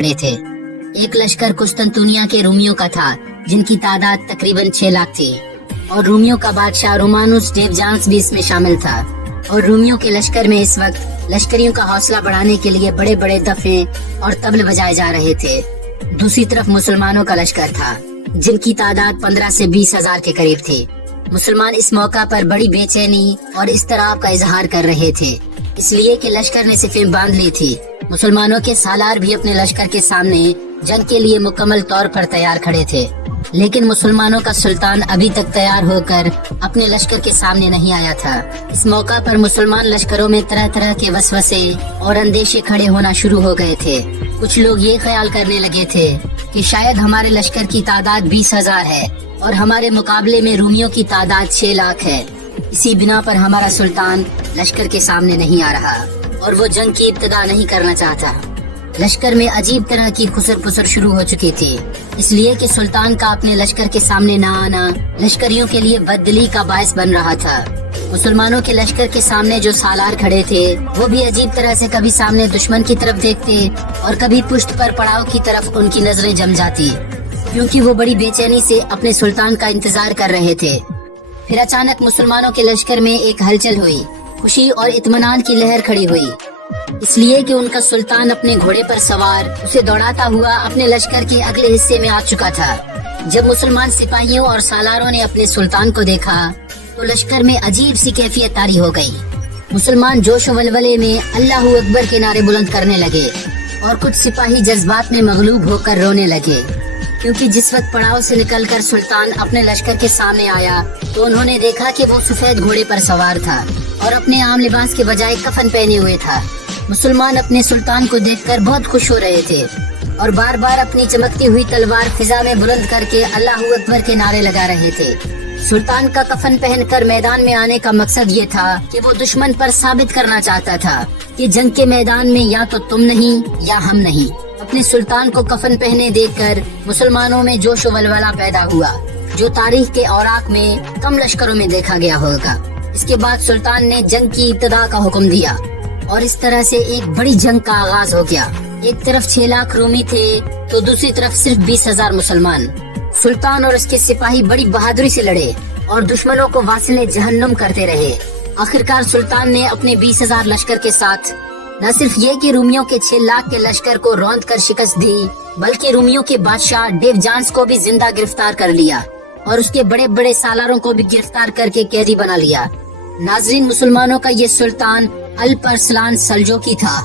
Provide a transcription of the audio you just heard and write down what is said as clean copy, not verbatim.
खड़े थे। एक लश्कर कुस्तंतुनिया के रोमियो का था, जिनकी तादाद तकरीबन 6 लाख थी, और रोमियो का बादशाह रोमानुस डेवजांस भी इसमें शामिल था। और रोमियो के लश्कर में इस वक्त लश्करियों का हौसला बढ़ाने के लिए बड़े बड़े दफे और तबल बजाए जा रहे थे। दूसरी तरफ मुसलमानों का लश्कर था, जिनकी तादाद 15 से 20 हजार के करीब थी। मुसलमान इस मौका पर बड़ी बेचैनी और इस्तराब का इजहार कर रहे थे, इसलिए कि लश्कर ने सिफें बांध ली थी। मुसलमानों के सालार भी अपने लश्कर के सामने जंग के लिए मुकम्मल तौर पर तैयार खड़े थे, लेकिन मुसलमानों का सुल्तान अभी तक तैयार होकर अपने लश्कर के सामने नहीं आया था। इस मौका पर मुसलमान लश्करों में तरह तरह के वसवसे और अंदेशे खड़े होना शुरू हो गए थे। कुछ लोग ये ख्याल करने लगे थे कि शायद हमारे लश्कर की तादाद 20 हजार है और हमारे मुकाबले में रूमियों की तादाद 6 लाख है। इसी बिना पर हमारा सुल्तान लश्कर के सामने नहीं आ रहा और वो जंग की इब्तिदा नहीं करना चाहता। लश्कर में अजीब तरह की खुसर पुसर शुरू हो चुकी थी, इसलिए कि सुल्तान का अपने लश्कर के सामने न आना लश्करियों के लिए बददिली का बायस बन रहा था। मुसलमानों के लश्कर के सामने जो सालार खड़े थे, वो भी अजीब तरह से कभी सामने दुश्मन की तरफ देखते और कभी पुष्ट पर पड़ाव की तरफ उनकी नजरें जम जाती, क्योंकि वो बड़ी बेचैनी से अपने सुल्तान का इंतजार कर रहे थे। फिर अचानक मुसलमानों के लश्कर में एक हलचल हुई, खुशी और इत्मीनान की लहर खड़ी हुई, इसलिए कि उनका सुल्तान अपने घोड़े पर सवार उसे दौड़ाता हुआ अपने लश्कर के अगले हिस्से में आ चुका था। जब मुसलमान सिपाहियों और सालारों ने अपने सुल्तान को देखा तो लश्कर में अजीब सी कैफियत तारी हो गई। मुसलमान जोश वलवले में अल्लाहू अकबर के नारे बुलंद करने लगे और कुछ सिपाही जज्बात में मगलूब होकर रोने लगे, क्योंकि जिस वक्त पड़ाव से निकलकर सुल्तान अपने लश्कर के सामने आया तो उन्होंने देखा कि वो सफेद घोड़े पर सवार था और अपने आम लिबास के बजाय कफन पहने हुए था। मुसलमान अपने सुल्तान को देखकर बहुत खुश हो रहे थे और बार बार अपनी चमकती हुई तलवार फिजा में बुलंद करके अल्लाहू अकबर के नारे लगा रहे थे। सुल्तान का कफन पहनकर मैदान में आने का मकसद ये था कि वो दुश्मन पर साबित करना चाहता था कि जंग के मैदान में या तो तुम नहीं या हम नहीं। अपने सुल्तान को कफन पहने देखकर मुसलमानों में जोश वलवला पैदा हुआ, जो तारीख के औराक में कम लश्करों में देखा गया होगा। इसके बाद सुल्तान ने जंग की इब्तिदा का हुक्म दिया और इस तरह से एक बड़ी जंग का आगाज हो गया। एक तरफ 6 लाख रोमी थे तो दूसरी तरफ सिर्फ 20 हजार मुसलमान। सुल्तान और उसके सिपाही बड़ी बहादुरी से लड़े और दुश्मनों को वासिले जहन्नुम करते रहे। आखिरकार सुल्तान ने अपने 20 हजार लश्कर के साथ न सिर्फ ये कि रोमियों के 6 लाख के लश्कर को रौंद कर शिकस्त दी, बल्कि रोमियों के बादशाह डेवजांस को भी जिंदा गिरफ्तार कर लिया और उसके बड़े बड़े सालारों को भी गिरफ्तार करके कैदी बना लिया। नाजरीन, मुसलमानों का ये सुल्तान अल्प अरसलान सल्जोकी था।